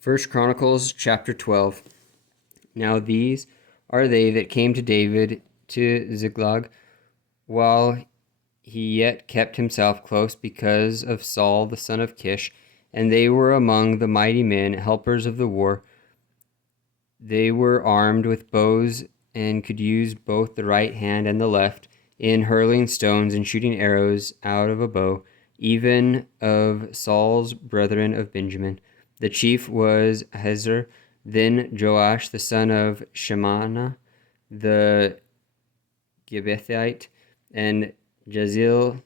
First Chronicles chapter 12. Now these are they that came to David to Ziklag, while he yet kept himself close because of Saul the son of Kish, and they were among the mighty men, helpers of the war. They were armed with bows and could use both the right hand and the left in hurling stones and shooting arrows out of a bow, even of Saul's brethren of Benjamin. The chief was Ahiezer, then Joash the son of Shemana the Gibbethite, and Jaziel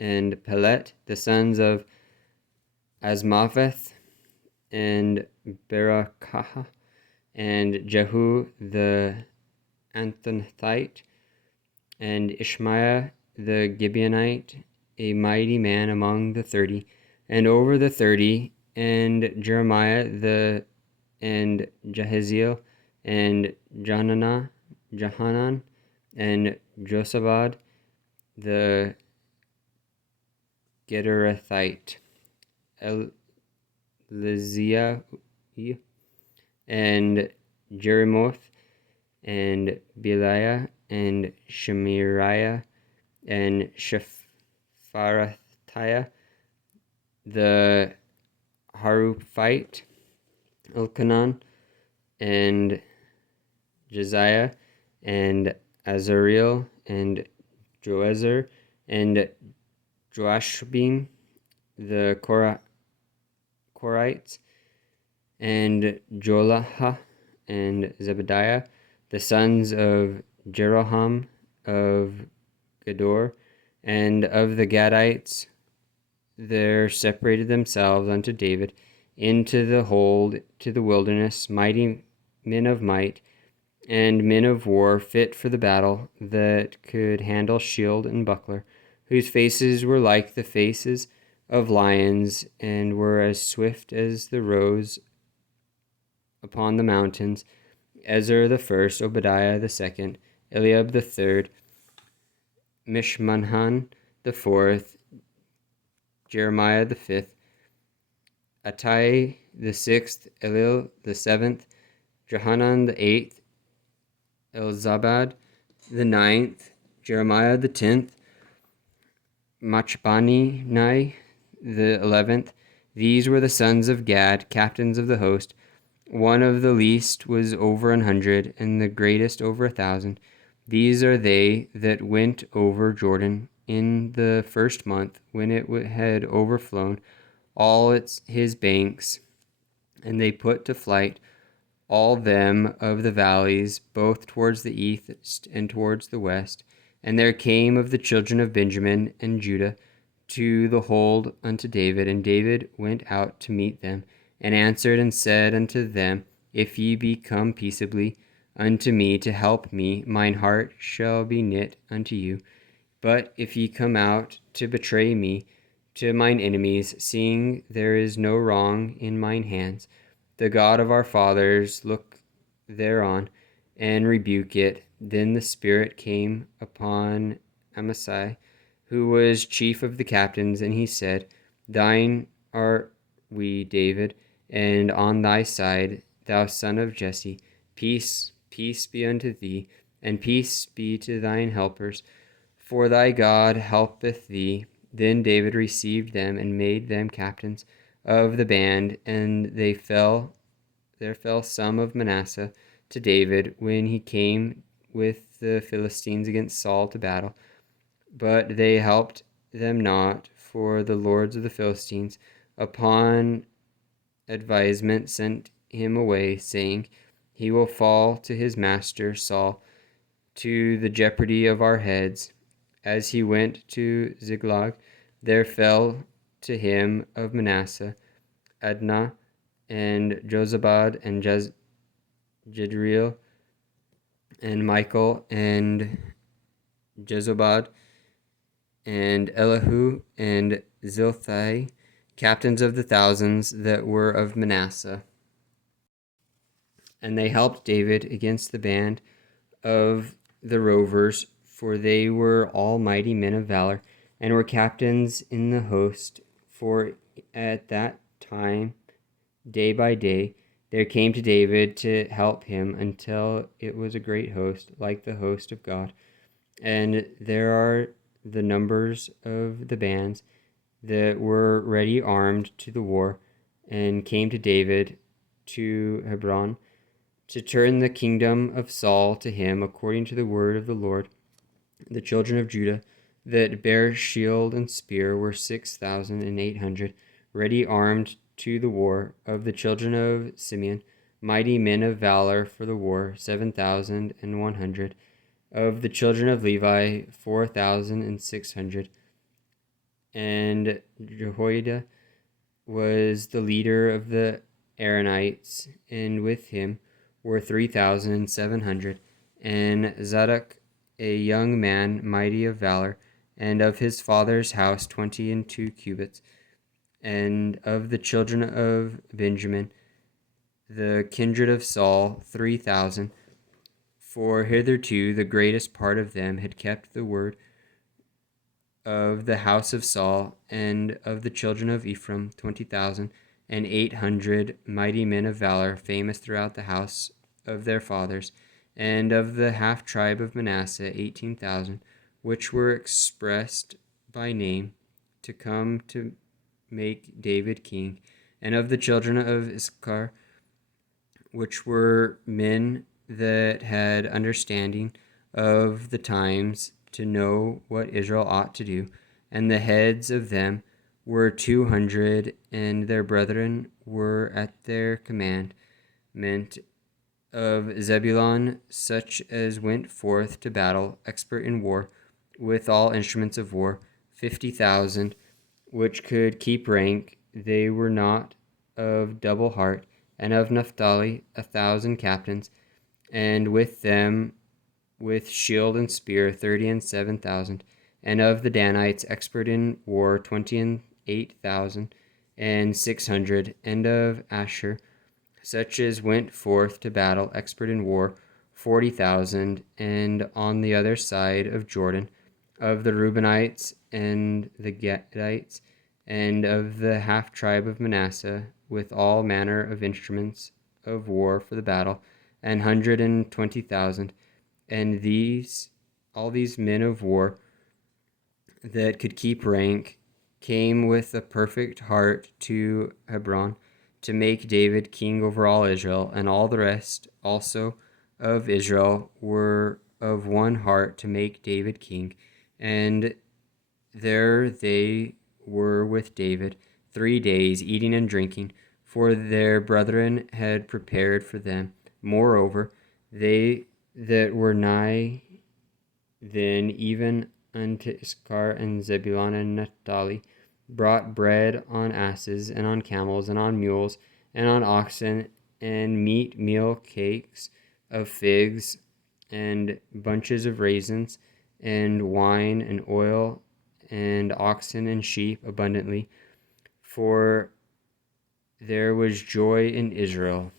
and Pelet the sons of Asmaveth, and Berakah, and Jehu the Anthonite, and Ishmaiah the Gibeonite, a mighty man among the 30, and over the 30, and Jeremiah and Jahaziel, and Johanan, and Josabad the Gederathite, Liziah, and Jeremoth, and Beliah, and Shemariah, and Shepharathiah, the Haruphite, Elkanan, and Josiah, and Azariel, and Joezer, and Joashbim, the Korites, and Jolaha, and Zebediah, the sons of Jeroham of Gedor, and of the Gadites there separated themselves unto David into the hold to the wilderness, mighty men of might, and men of war fit for the battle, that could handle shield and buckler, whose faces were like the faces of lions, and were as swift as the roes upon the mountains. Ezer the first, Obadiah the second, Eliab the third, Mishmanhan the fourth, Jeremiah the fifth, Attai the sixth, Elil the seventh, Johanan the eighth, Elzabad the ninth, Jeremiah the 10th, Machbani the 11th. These were the sons of Gad, captains of the host. One of the least was over 100, and the greatest over 1,000. These are they that went over Jordan in the first month, when it had overflown all his banks, and they put to flight all them of the valleys, both towards the east and towards the west. And there came of the children of Benjamin and Judah to the hold unto David, and David went out to meet them, and answered and said unto them, If ye be come peaceably unto me to help me, mine heart shall be knit unto you. But if ye come out to betray me to mine enemies, seeing there is no wrong in mine hands, the God of our fathers look thereon and rebuke it. Then the Spirit came upon Amasai, who was chief of the captains, and he said, Thine are we, David, and on thy side, thou son of Jesse. Peace, peace be unto thee, and peace be to thine helpers, for thy God helpeth thee. Then David received them and made them captains of the band, and there fell some of Manasseh to David when he came with the Philistines against Saul to battle. But they helped them not, for the lords of the Philistines, upon advisement, sent him away, saying, He will fall to his master Saul, to the jeopardy of our heads. As he went to Ziklag, there fell to him of Manasseh Adnah, and Jozabad, and Jedriel, and Michael, and Jezobad, and Elihu, and Zilthai, captains of the thousands that were of Manasseh. And they helped David against the band of the rovers, for they were all mighty men of valor, and were captains in the host. For at that time day by day there came to David to help him until it was a great host, like the host of God. And there are the numbers of the bands that were ready armed to the war, and came to David to Hebron to turn the kingdom of Saul to him according to the word of the Lord. The children of Judah that bare shield and spear were 6,800, ready armed to the war. Of the children of Simeon, mighty men of valor for the war, 7,100. Of the children of Levi, 4,600. And Jehoiada was the leader of the Aaronites, and with him were 3,700. And Zadok, a young man, mighty of valor, and of his father's house 22 cubits. And of the children of Benjamin, the kindred of Saul, 3,000. For hitherto the greatest part of them had kept the word of the house of Saul. And of the children of Ephraim, 20,800 mighty men of valor, famous throughout the house of their fathers. And of the half tribe of Manasseh, 18,000, which were expressed by name to come to make David king. And of the children of Issachar, which were men that had understanding of the times, to know what Israel ought to do. And the heads of them were 200, and their brethren were at their commandment. Of Zebulun, such as went forth to battle, expert in war, with all instruments of war, 50,000, which could keep rank. They were not of double heart. And of Naphtali, 1,000 captains, and with them with shield and spear 37,000. And of the Danites, expert in war, 28,600. And of Asher, such as went forth to battle, expert in war, 40,000. And on the other side of Jordan, of the Reubenites and the Gadites, and of the half tribe of Manasseh, with all manner of instruments of war for the battle, 120,000. And all these men of war that could keep rank, came with a perfect heart to Hebron to make David king over all Israel. And all the rest also of Israel were of one heart to make David king. And there they were with David 3 days, eating and drinking, for their brethren had prepared for them. Moreover, they that were nigh then, even unto Issachar and Zebulun and Naphtali, brought bread on asses, and on camels, and on mules, and on oxen, and meal cakes of figs, and bunches of raisins, and wine, and oil, and oxen and sheep abundantly, for there was joy in Israel.